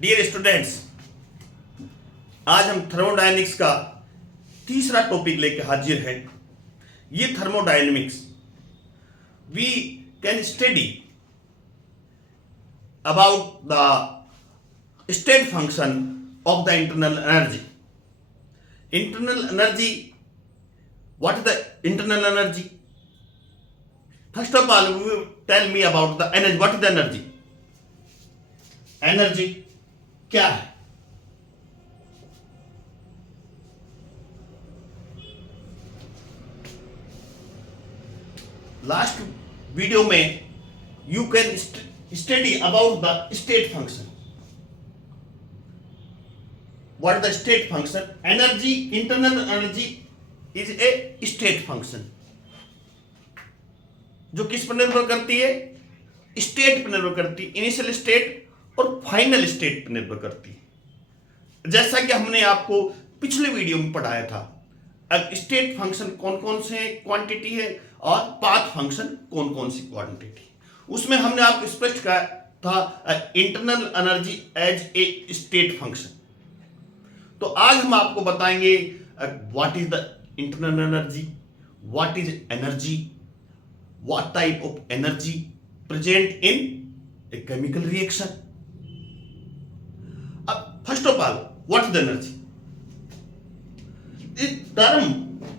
Dear students, आज हम thermodynamics का तीसरा टॉपिक लेके हाजिर है। ये thermodynamics we can study about the state function of the internal energy. Internal energy, what is the internal energy? First of all, tell me about the energy. What is the energy? Energy क्या है? Last video में you can study about the state function. What the state function? Energy, internal energy is a state function जो किस पर निर्भर करती है? State पर निर्भर करती है. इनिशियल स्टेट और फाइनल स्टेट पर निर्भर करती है. जैसा कि हमने आपको पिछले वीडियो में पढ़ाया था, अब स्टेट फंक्शन कौन कौन से क्वांटिटी है और पाथ फंक्शन कौन कौन सी क्वांटिटी. उसमें हमने आपको स्पष्ट कहा था internal energy as a state function. तो आज हम आपको बताएंगे what is the internal energy, what is energy, what type of energy present in a chemical reaction. First of all, what is the energy? The term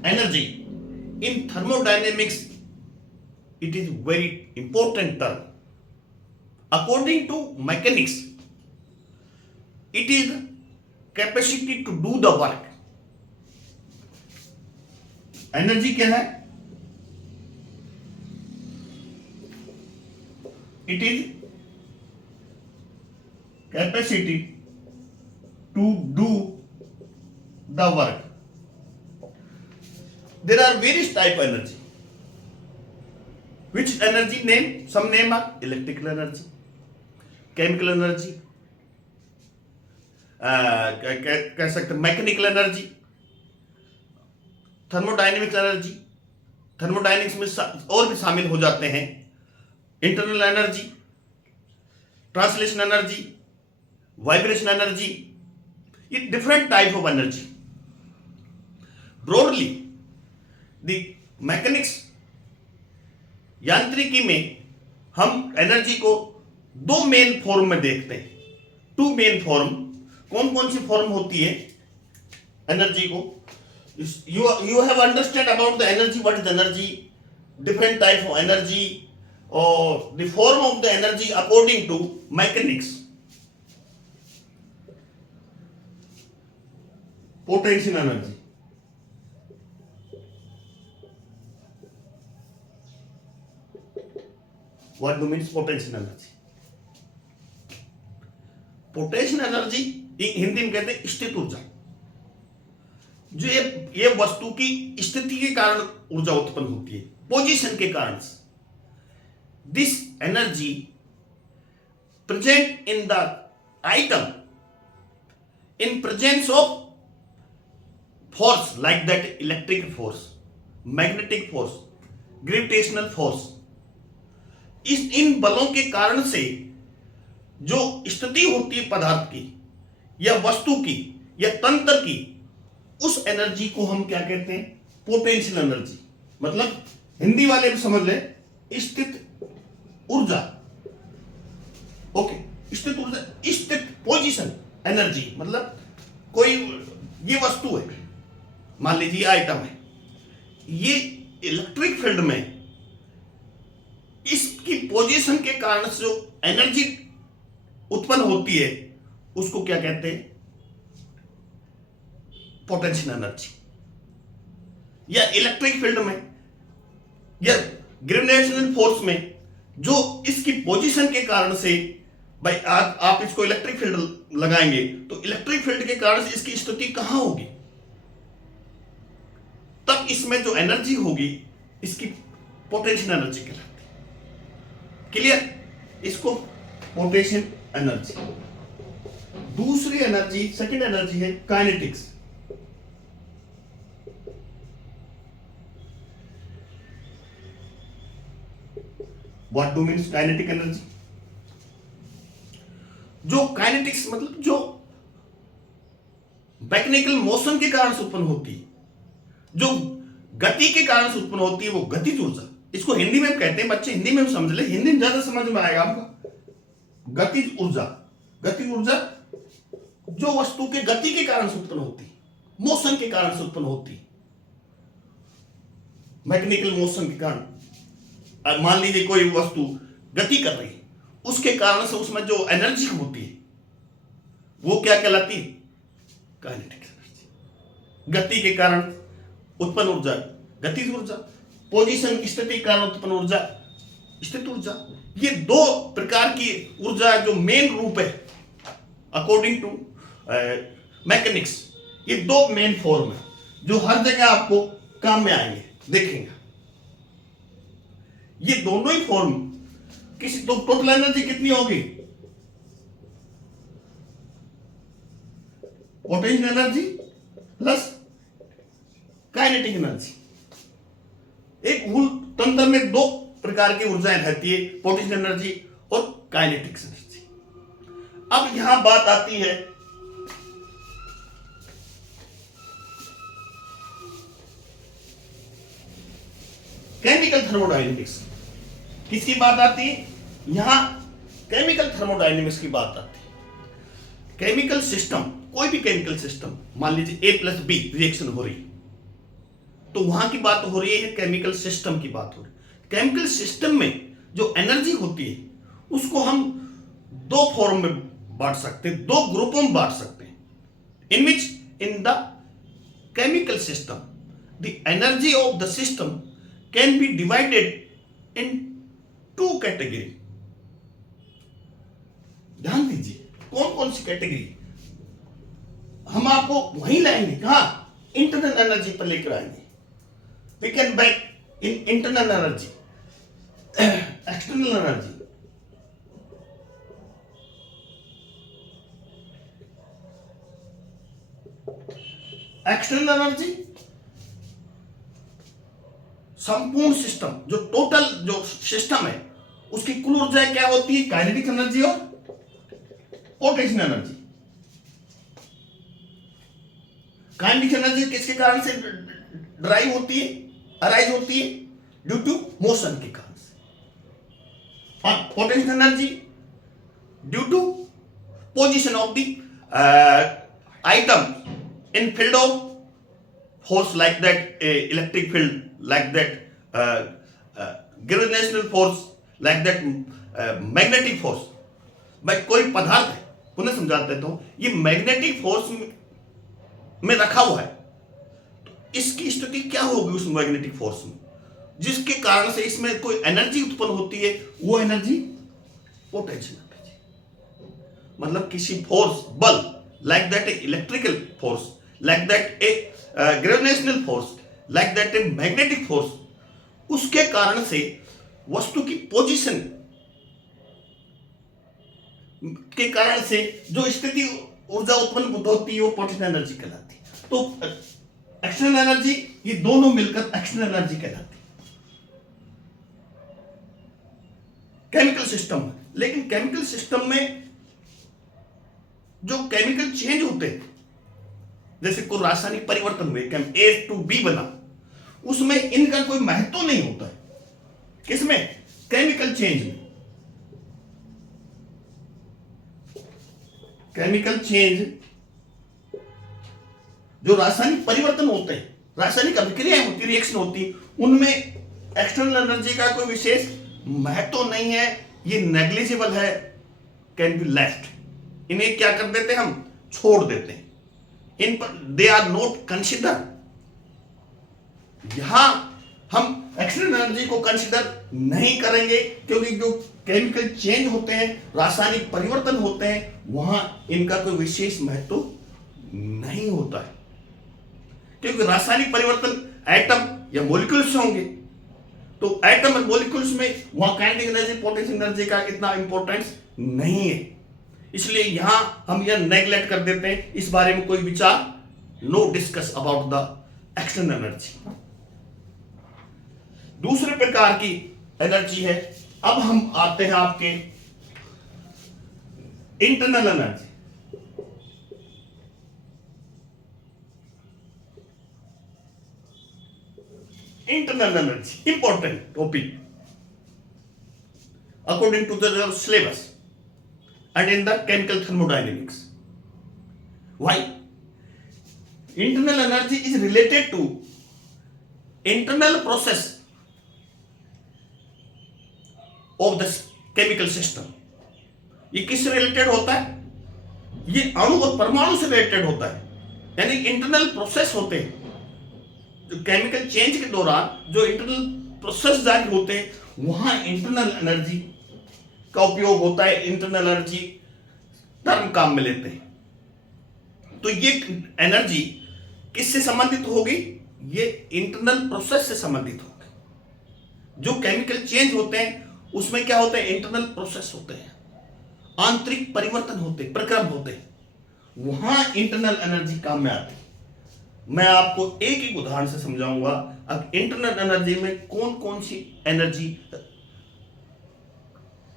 energy in thermodynamics, it is very important term. According to mechanics, it is capacity to do the work. Energy क्या है? It is capacity to do the work. There are various type of energy. Which energy name? Some name are electrical energy, chemical energy, कह सकते mechanical energy, thermodynamics energy. Thermodynamics में और भी शामिल हो जाते हैं internal energy, translation energy, vibration energy. ये different type of energy. Broadly the mechanics, यांत्रिकी में हम एनर्जी को दो मेन फॉर्म में देखते हैं. Two main form. कौन कौन सी फॉर्म होती है एनर्जी को? You have understand about the energy. What is energy, different type of energy और the form of the energy according to mechanics. Potential energy, what do means potential energy? Potential energy Hindi में कहते हैं स्थित ऊर्जा. जो ये वस्तु की स्थिति के कारण ऊर्जा उत्पन्न होती है, पोजीशन के कारण. This energy present in the item in presence of force like that electric force, magnetic force, gravitational force. इन बलों के कारण से जो स्थिति होती है पदार्थ की या वस्तु की या तंत्र की, उस एनर्जी को हम क्या कहते हैं? Potential energy. मतलब हिंदी वाले भी समझ ले, स्थित ऊर्जा. ओके, स्थित ऊर्जा, स्थित पोजीशन एनर्जी. मतलब कोई ये वस्तु है, मान लीजिए आइटम है, ये इलेक्ट्रिक फील्ड में इसकी पोजीशन के कारण से जो एनर्जी उत्पन्न होती है उसको क्या कहते हैं? Potential energy. या इलेक्ट्रिक फील्ड में या ग्रेविटेशनल फोर्स में जो इसकी पोजीशन के कारण से, भाई आप इसको इलेक्ट्रिक फील्ड लगाएंगे तो इलेक्ट्रिक फील्ड के कारण से इसकी स्थिति कहां होगी, तब इसमें जो एनर्जी होगी इसकी पोटेंशियल एनर्जी कहलाती है. क्लियर? इसको पोटेंशियल एनर्जी. दूसरी एनर्जी, सेकंड एनर्जी है kinetics. What do means kinetic energy? जो काइनेटिक्स मतलब जो मैकेनिकल मोशन के कारण से उत्पन्न होती है, जो गति के कारण से उत्पन्न होती है, वो गतिज ऊर्जा, इसको हिंदी में कहते हैं, बच्चे हिंदी में समझ ले, हिंदी में ज्यादा समझ में आएगा आपको। गतिज ऊर्जा, गतिज ऊर्जा जो वस्तु के गति के कारण से उत्पन्न होती है, मोशन के कारण से उत्पन्न होती है, मैकेनिकल मोशन के कारण। मान लीजिए कोई वस्तु गति कर रही है, उसके कारण से उसमें जो एनर्जी होती है वो क्या कहलाती है? Kinetic energy. गति के कारण उत्पन्न ऊर्जा गतिज ऊर्जा, पोजीशन स्थिति के कारण उत्पन्न ऊर्जा स्थित ऊर्जा। ये दो प्रकार की ऊर्जा जो मेन रूप है अकॉर्डिंग टू मैकेनिक्स, ये दो मेन फॉर्म है जो हर जगह आपको काम में आएंगे, देखेंगे। ये दोनों ही फॉर्म किसी तो टोटल एनर्जी कितनी होगी? Potential energy plus kinetic energy. एक मूल तंत्र में दो प्रकार की ऊर्जाएं रहती है, पोटेंशियल एनर्जी और काइनेटिक एनर्जी। अब यहां बात आती है केमिकल थर्मोडायनेमिक्स। किसकी बात आती है? यहां केमिकल थर्मोडायनेमिक्स की बात आती है। केमिकल सिस्टम, कोई भी केमिकल सिस्टम, मान लीजिए A+B रिएक्शन हो रही, तो वहां की बात हो रही है, केमिकल सिस्टम की बात हो रही है। केमिकल सिस्टम में जो एनर्जी होती है उसको हम दो फॉर्म में बांट सकते हैं, दो ग्रुपों में बांट सकते हैं। In which in the chemical system the energy of the system can be divided in two category. ध्यान दीजिए, कौन कौन सी कैटेगरी हम आपको वहीं लाएंगे, कहां? इंटरनल एनर्जी पर लेकर आएंगे। We can back in internal energy, external energy. External energy संपूर्ण सिस्टम, जो टोटल जो सिस्टम है उसकी कुल ऊर्जा क्या होती है? काइनेटिक एनर्जी और पोटेंशियल एनर्जी। काइनेटिक एनर्जी किसके कारण से ड्राइव होती है, अराइज होती है? ड्यू टू मोशन के कारण से। और potential energy due to position of the item in field of force, like that electric field, like that gravitational force, like that magnetic force। मैं कोई पदार्थ है, पुनः समझा देता हूं, ये मैग्नेटिक फोर्स में रखा हुआ है, तो इसकी स्थिति क्या होगी उस मैग्नेटिक फोर्स में, जिसके कारण से इसमें कोई एनर्जी उत्पन्न होती है, वो एनर्जी पोटेंशियल एनर्जी। मतलब किसी फोर्स, बल, like that electrical force, like that a gravitational force, like that a magnetic force, उसके कारण से वस्तु की पोजीशन के कारण से जो स्थिति ऊर्जा उत्पन्न होती है वो पोटेंशियल एनर्जी कहलाती है। तो एक्सटर्नल एनर्जी, ये दोनों मिलकर एक्सटर्नल एनर्जी कहलाती है केमिकल सिस्टम में। लेकिन केमिकल सिस्टम में जो केमिकल चेंज होते हैं, जैसे कोई रासायनिक परिवर्तन हुए, A to B बना, उसमें इनका कोई महत्व नहीं होता है। किसमें? केमिकल चेंज में। केमिकल चेंज, जो रासायनिक परिवर्तन होते हैं, रासायनिक अभिक्रियाएं होती, रिएक्शन होती, उनमें एक्सटर्नल एनर्जी का कोई विशेष महत्व नहीं है, ये नेग्लिजिबल है, कैन बी लेफ्ट। इन्हें क्या कर देते हैं? हम छोड़ देते हैं, इन पर दे आर नॉट कंसिडर। यहां हम एक्सटर्नल एनर्जी को कंसिडर नहीं करेंगे, क्योंकि जो केमिकल चेंज होते हैं, रासायनिक परिवर्तन होते हैं, वहां इनका कोई विशेष महत्व नहीं होता है। क्योंकि रासायनिक परिवर्तन एटम या मॉलिक्यूल्स होंगे, तो एटम और मॉलिक्यूल्स में वहां काइनेटिक एनर्जी, पोटेंशियल एनर्जी का इतना इंपॉर्टेंस नहीं है। इसलिए यहां हम यह नेग्लेक्ट कर देते हैं, इस बारे में कोई विचार, know discuss about the external energy. दूसरे प्रकार की एनर्जी है, अब हम आते हैं आपके internal energy, internal energy, important topic according to the syllabus and in the chemical thermodynamics. Why? Internal energy is related to internal process of the chemical system. ये किससे रिलेटेड होता है? ये अणु और परमाणु से रिलेटेड होता है, यानी इंटरनल प्रोसेस होते हैं जो केमिकल चेंज के दौरान जो इंटरनल प्रोसेस जारी होते हैं वहां इंटरनल एनर्जी का उपयोग होता है। इंटरनल एनर्जी टर्म काम में लेते हैं। तो ये एनर्जी किससे संबंधित होगी? ये इंटरनल प्रोसेस से संबंधित होगी। जो केमिकल चेंज होते हैं उसमें क्या होते हैं? इंटरनल प्रोसेस होते हैं, आंतरिक परिवर्तन होते हैं, प्रक्रम होते हैं, वहां इंटरनल एनर्जी काम में आती है। मैं आपको एक एक उदाहरण से समझाऊंगा। अब इंटरनल एनर्जी में कौन कौन सी एनर्जी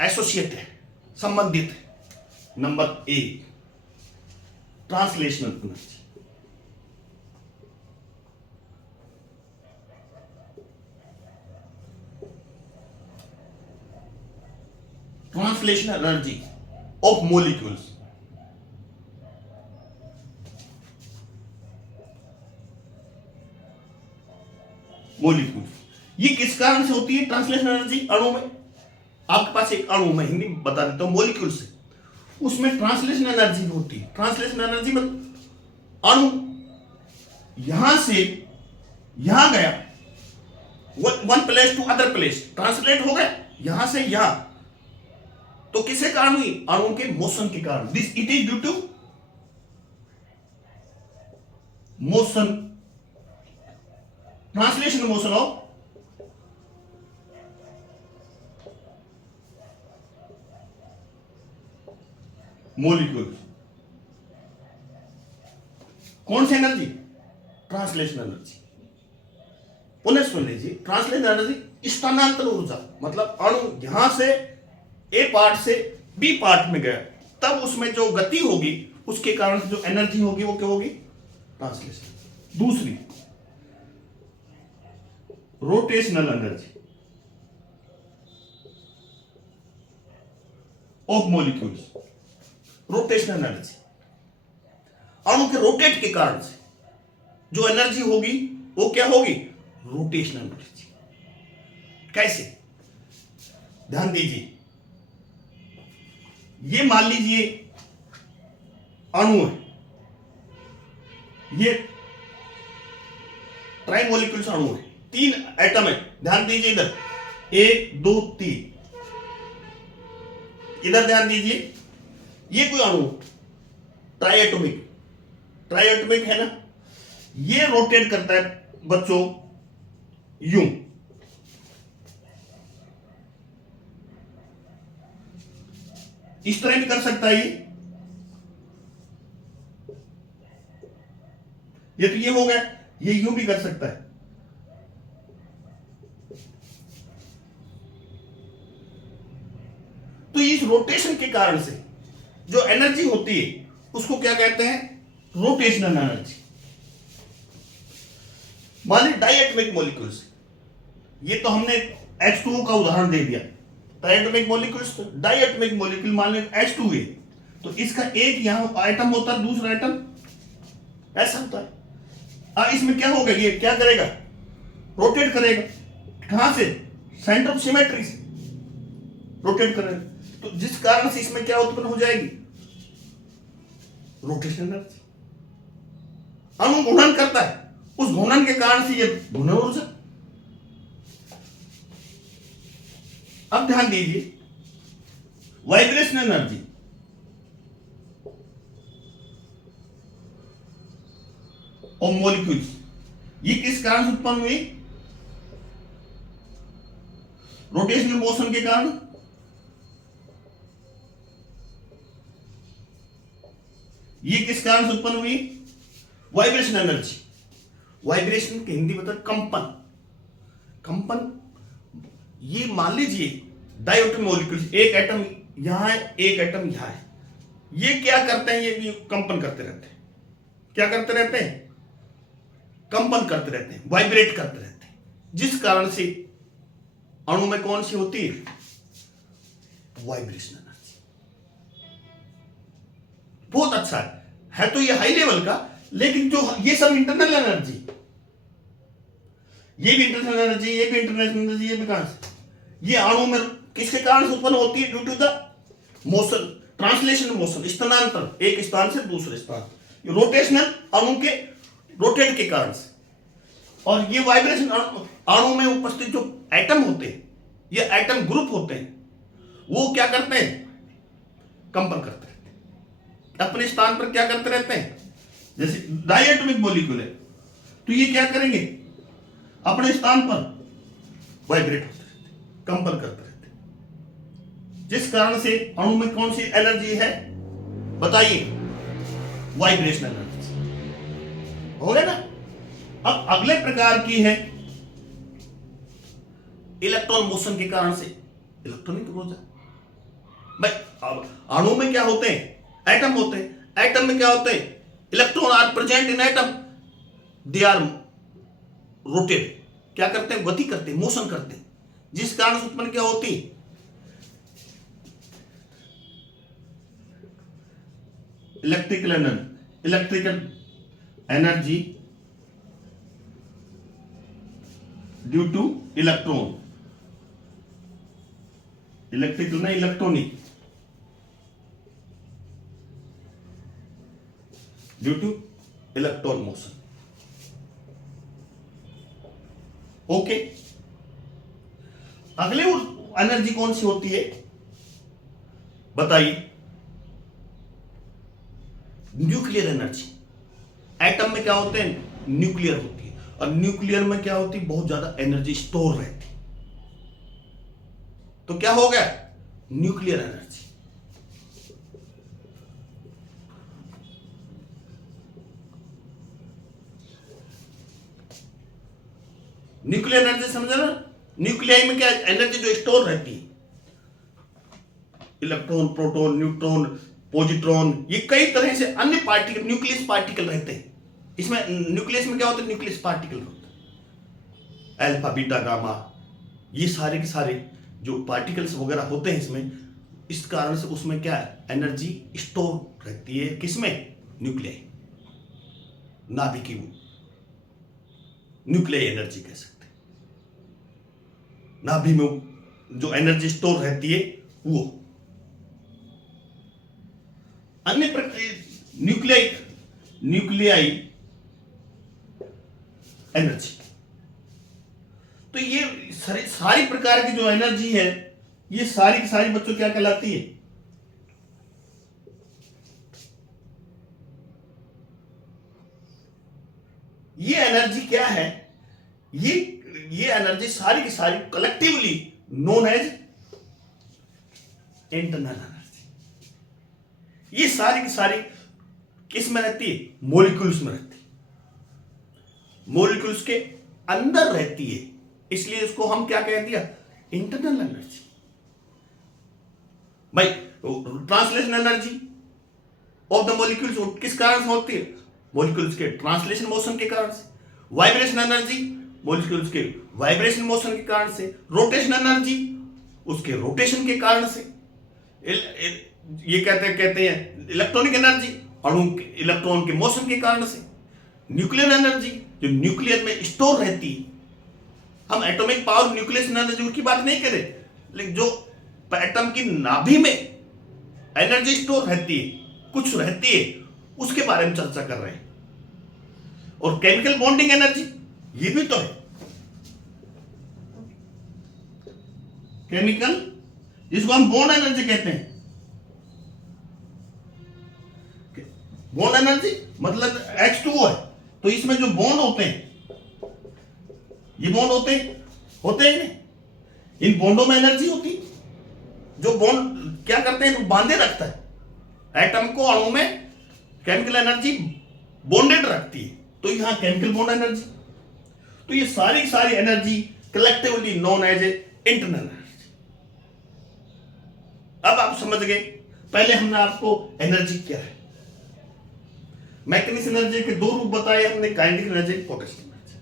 एसोसिएट है, संबंधित है। नंबर एक, translational energy. Translational energy of molecules. Molecules ये किस कारण से होती है? ट्रांसलेशनल एनर्जी अणु में, आपके पास एक अणु, मैं हिंदी में बता देता हूं, मोलिक्यूल से, उसमें ट्रांसलेशन एनर्जी होती है। ट्रांसलेशन एनर्जी में अणु यहां से यहां गया, one place to other place, translate हो गया यहां से यहां, तो किसके कारण हुई? अणु के मोशन के कारण। This it is due to motion, translation motion of molecule. कौन सी एनर्जी? Translation energy. पुनः सुन लीजिए, ट्रांसलेशन एनर्जी स्थानांतर ऊर्जा, मतलब अणु यहां से ए पार्ट से बी पार्ट में गया, तब उसमें जो गति होगी उसके कारण जो एनर्जी होगी वो क्या होगी? ट्रांसलेशन। दूसरी, rotational energy of molecules. Rotational energy, अणु के रोटेट के कारण से जो एनर्जी होगी वो क्या होगी? Rotational energy. कैसे? ध्यान दीजिए, ये मान लीजिए अणु है, ये ट्राई मॉलिक्यूल्स अणु है, 3 एटम है। ध्यान दीजिए इधर 1 2 3, इधर ध्यान दीजिए, ये कोई अणु ट्राइएटॉमिक, ट्राइएटॉमिक है ना, ये रोटेट करता है बच्चों यूं, इस तरह भी कर सकता है ये तो ये हो गया, ये यूं भी कर सकता है। तो इस रोटेशन के कारण से जो एनर्जी होती है उसको क्या कहते हैं? Rotational energy. मान लीजिए डाइएटॉमिक मॉलिक्यूल्स, ये तो हमने H2O का उदाहरण दे दिया। डाइएटॉमिक मॉलिक्यूल्स, डाइएटॉमिक मॉलिक्यूल मान लीजिए H2 है, तो इसका एक यहां आइटम होता है, दूसरा आइटम ऐसा होता है। इसमें क्या होगा? ये क्या करेगा? रोटेट करेगा। कहां से? सेंटर ऑफ सिमेट्री से रोटेट करेगा, तो जिस कारण से इसमें क्या उत्पन्न हो जाएगी? Rotational energy. अणु घूर्णन करता है, उस घूर्णन के कारण से ये घूर्णन ऊर्जा। अब ध्यान दीजिए, वाइब्रेशनल एनर्जी, और मॉलिक्यूल्स, ये किस कारण से उत्पन्न हुई? रोटेशनल मोशन के कारण। ये किस कारण से उत्पन्न हुई? Vibration energy. वाइब्रेशन के हिंदी मतलब कंपन। कंपन, ये मान लीजिए डाइएटॉमिक मॉलिक्यूल्स, एक एटम यहां है, एक एटम यहां है, ये क्या करते हैं, ये कंपन करते रहते हैं। क्या करते रहते हैं? कंपन करते रहते हैं, वाइब्रेट करते रहते हैं, जिस कारण से अणु में कौन सी होती है? Vibration energy. बहुत अच्छा है तो ये हाई लेवल का, लेकिन जो ये सब इंटरनल एनर्जी, ये भी इंटरनल एनर्जी, ये भी इंटरनल एनर्जी, ये भी कहां से? ये अणु में किसके कारण से उत्पन्न होती है? Due to the motion, translation motion, स्थानांतरण एक स्थान से दूसरे स्थान, रोटेशनल अणु के रोटेट के कारण से। और ये वाइब्रेशन अणु में उपस्थित जो एटम होते हैं, ये एटम ग्रुप होते हैं, वो क्या करते हैं? कंपन करते रहते हैं अपने स्थान पर। क्या करते रहते हैं? जैसे डायटोमिक मॉलिक्यूल है तो ये क्या करेंगे? अपने स्थान पर वाइब्रेट होते रहते हैं, कंपन करते रहते हैं, जिस कारण से अणु में कौन सी एनर्जी है? बताइए, वाइब्रेशन एनर्जी। हो गया ना? अब अगले प्रकार की है इलेक्ट्रॉन मोशन के कारण से इलेक्ट्रॉनिक ऊर्जा। भाई अब अणु में क्या होते हैं? एटम होते हैं। एटम में क्या होते हैं? Electron are present in atom, they are rotate. क्या करते हैं? गति करते हैं, मोशन करते हैं, जिस कारण से उत्पन्न क्या होती है? Electrical energy due to electron, electrical ना electronic, due to electron motion. Okay, अगले एनर्जी कौन सी होती है? बताइए, न्यूक्लियर एनर्जी। एटम में क्या होते हैं? न्यूक्लियर होती है, और न्यूक्लियर में क्या होती है? बहुत ज्यादा एनर्जी स्टोर रहती है। तो क्या हो गया? Nuclear energy. न्यूक्लियर एनर्जी समझे ना? न्यूक्लियाई में क्या एनर्जी जो स्टोर रहती है, इलेक्ट्रॉन, प्रोटॉन, न्यूट्रॉन, पॉजिट्रॉन, ये कई तरह से अन्य पार्टिकल, न्यूक्लियस पार्टिकल रहते हैं। इसमें न्यूक्लियस में क्या होता है? न्यूक्लियस पार्टिकल होता है, अल्फा, बीटा, गामा, ये सारे के सारे जो पार्टिकल्स वगैरह होते हैं इसमें। इस कारण से उसमें क्या एनर्जी स्टोर रहती है? किसमें? न्यूक्लियाई, नाभिक की न्यूक्लियर एनर्जी कह सकते हैं। नाभि में जो एनर्जी स्टोर रहती है वो। अन्य प्रकार न्यूक्लियाई एनर्जी। तो ये सारी प्रकार की जो एनर्जी है, ये सारी की सारी बच्चों क्या कहलाती है? ये एनर्जी क्या है? ये एनर्जी सारी की सारी collectively known as internal energy. ये सारी की सारी किस में रहती है? मॉलिक्यूल्स में रहती है, मॉलिक्यूल्स के अंदर रहती है, इसलिए इसको हम क्या कह दिया? Internal energy. भाई translation energy of the molecules किस कारण से होती है? मॉलिक्यूल्स के ट्रांसलेशन मोशन के कारण से। वाइब्रेशन एनर्जी मॉलिक्यूल्स के वाइब्रेशन मोशन के कारण से। रोटेशन एनर्जी उसके रोटेशन के कारण से। ये कहते हैं इलेक्ट्रॉनिक एनर्जी अणु इलेक्ट्रॉन के मोशन के कारण से। न्यूक्लियर एनर्जी जो न्यूक्लियर में स्टोर रहती है। हम एटॉमिक पावर न्यूक्लियर एनर्जी की बात नहीं करें, लेकिन जो एटम की नाभि में एनर्जी स्टोर रहती है, कुछ रहती है, उसके बारे में चर्चा कर रहे हैं। और केमिकल बॉन्डिंग एनर्जी ये भी तो है। केमिकल जिसको हम बॉन्ड एनर्जी कहते हैं। बॉन्ड एनर्जी मतलब H2O है, तो इसमें जो बॉन्ड होते हैं, ये बॉन्ड होते हैं नहीं, इन बॉन्डों में एनर्जी होती है। जो बॉन्ड क्या करते हैं? बांधे रखता है एटम को, अणु में केमिकल एनर्जी बॉन्डेड रखती है, तो यहां केमिकल बॉन्ड एनर्जी। तो ये सारी energy collectively known as a internal energy. अब आप समझ गए पहले हमने आपको एनर्जी क्या है, मैकेनिकल एनर्जी के दो रूप बताए हमने, काइनेटिक एनर्जी, पोटेंशियल एनर्जी।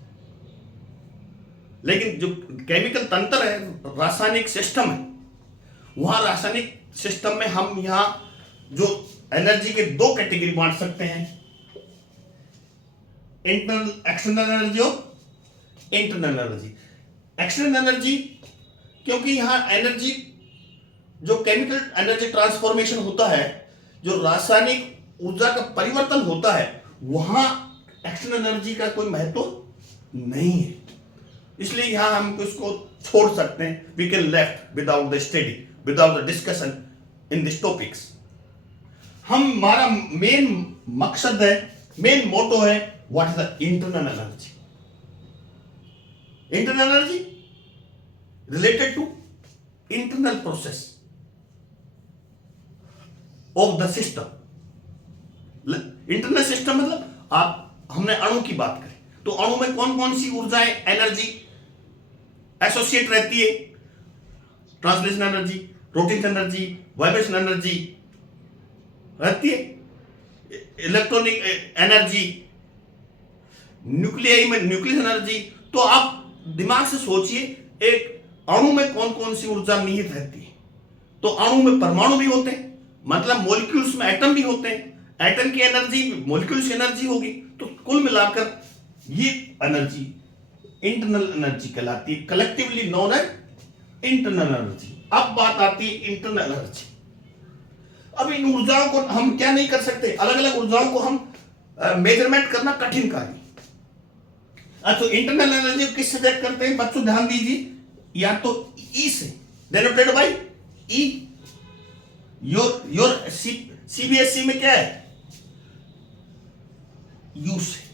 लेकिन जो केमिकल तंत्र है, रासायनिक सिस्टम है, वहां रासायनिक सिस्टम में हम यहां जो एनर्जी के दो कैटेगरी बांट सकते हैं, इंटरनल एक्सटर्नल एनर्जी और इंटरनल एनर्जी। एक्सटर्नल एनर्जी क्योंकि यहां एनर्जी जो केमिकल एनर्जी ट्रांसफॉर्मेशन होता है, जो रासायनिक ऊर्जा का परिवर्तन होता है, वहां एक्सटर्नल एनर्जी का कोई महत्व नहीं है, इसलिए यहां हम इसको छोड़ सकते हैं। We can left without the study, without the discussion in this topics. हमारा मेन मकसद है, मेन मोटो है, what is the internal energy. Internal energy related to internal process of the system. Internal system मतलब हमने अणु की बात करी, तो अणु में कौन कौन सी ऊर्जाएं, एनर्जी एसोसिएट रहती है, translation energy, rotation energy, vibration energy रहती है, इलेक्ट्रॉनिक एनर्जी, न्यूक्लियाई में न्यूक्लियस एनर्जी। तो आप दिमाग से सोचिए एक अणु में कौन कौन सी ऊर्जा निहित रहती है। तो अणु में परमाणु भी होते हैं, मतलब मॉलिक्यूल्स में एटम भी होते हैं, एटम की एनर्जी मॉलिक्यूल्स की एनर्जी होगी, तो कुल मिलाकर ये एनर्जी इंटरनल एनर्जी कहलाती है, collectively known as internal energy. अब बात आती है इंटरनल एनर्जी। अब इन ऊर्जाओं को हम क्या नहीं कर सकते, अलग अलग ऊर्जाओं को हम मेजरमेंट करना कठिन कार्य। अच्छा, इंटरनल एनर्जी किससे चेक करते हैं बच्चों, ध्यान दीजिए, या तो ई से, denoted by E. Your CBSE में क्या है, यू से।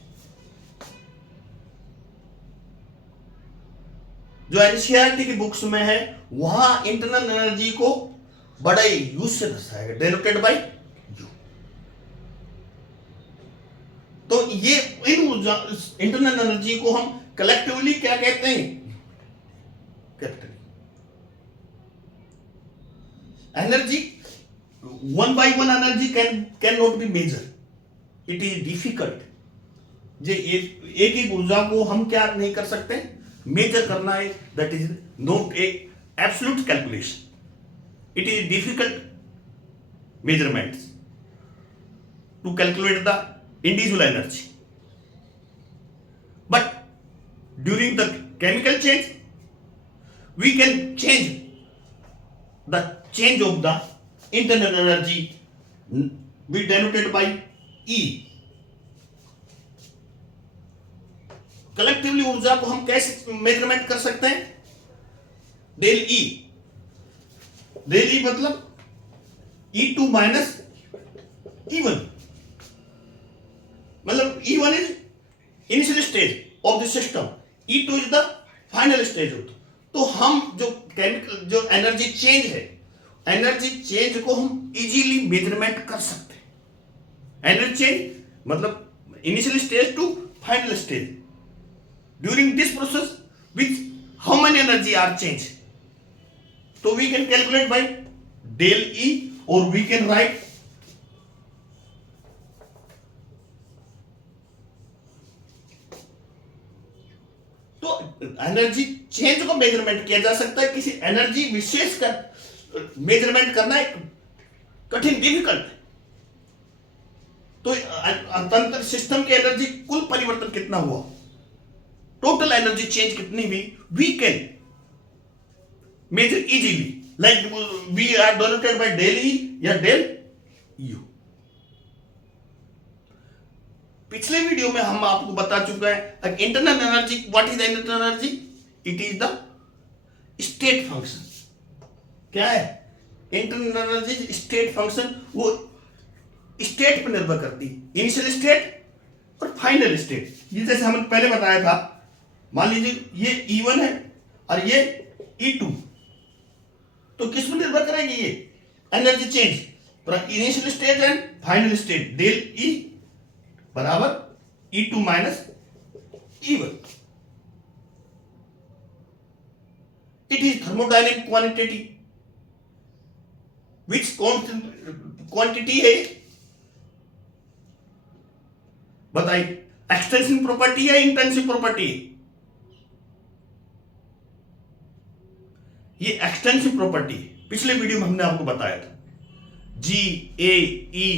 जो एनसीईआरटी की बुक्स में है वहां इंटरनल एनर्जी को बड़े यू से दर्शाएगा, डिनोटेड बाय यू। तो ये इन ऊर्जा इंटरनल एनर्जी को हम कलेक्टिवली क्या कहते हैं, energy one by one energy can not be measure, it is difficult. जे एक एक ऊर्जा को हम क्या नहीं कर सकते, मेजर करना है, that is not a absolute calculation, it is difficult measurements to calculate the individual energy. But during the chemical change, we can change the change of the internal energy, be denoted by E. Collectively ऊर्जा को हम कैसे measurement कर सकते हैं, del E. Del E मतलब E2 minus E1, मतलब E1 is initial stage of the system, E2 is the final stage of. तो हम जो केमिकल जो एनर्जी चेंज है, एनर्जी चेंज को हम इजीली मेजरमेंट कर सकते हैं। एनर्जी चेंज मतलब initial stage to final stage, during this process which how many energy are change, तो we can calculate by del E, और we can write energy change को measurement किया जा सकता है। किसी एनर्जी विशेष का मेजरमेंट करना एक कठिन, डिफिकल्ट है। तो तंत्र सिस्टम के एनर्जी कुल परिवर्तन कितना हुआ, टोटल एनर्जी चेंज कितनी हुई, we can measure easily, like we are denoted by del E या डेल यू। पिछले वीडियो में हम आपको बता चुका है internal energy, what is the internal energy, it is the state function. क्या है इंटरनल एनर्जी, स्टेट फंक्शन, वो स्टेट पर निर्भर करती है, इनिशियल स्टेट और फाइनल स्टेट। ये जैसे हमने पहले बताया था, मान लीजिए ये E1 है और ये E2, तो किस पर निर्भर करेगी ये energy change, initial state and final state, del E बराबर E2 minus E1। It is thermodynamic quantity, which quantity है बताइए, एक्सटेंसिव प्रॉपर्टी है इंटेंसिव प्रॉपर्टी? ये एक्सटेंसिव प्रॉपर्टी पिछले वीडियो में हमने आपको बताया था। जी, ए, ई,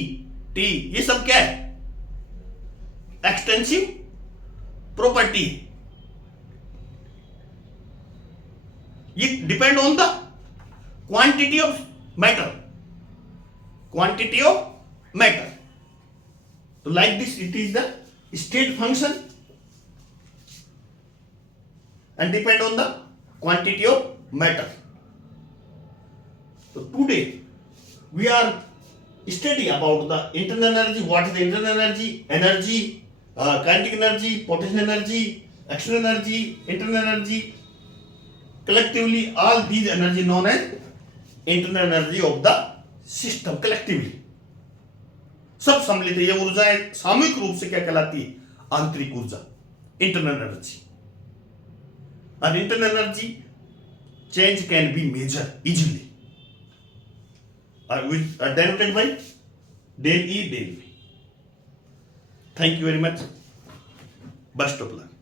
टी, ये सब क्या है? Extensive property. ये depend on the quantity of matter, quantity of matter. तो like this it is the state function and depend on the quantity of matter. So today we are studying about the internal energy. What is the internal energy? Energy, kinetic energy, potential energy, external energy, internal energy. Collectively, all these energy known as internal energy of the system. Collectively, सब सम्मिलित है। ये ऊर्जाएं सामूहिक रूप से क्या कहलाती है? आंतरिक ऊर्जा, internal energy. And internal energy change can be measured easily. Denoted by del E, del V. Thank you very much. Best of luck.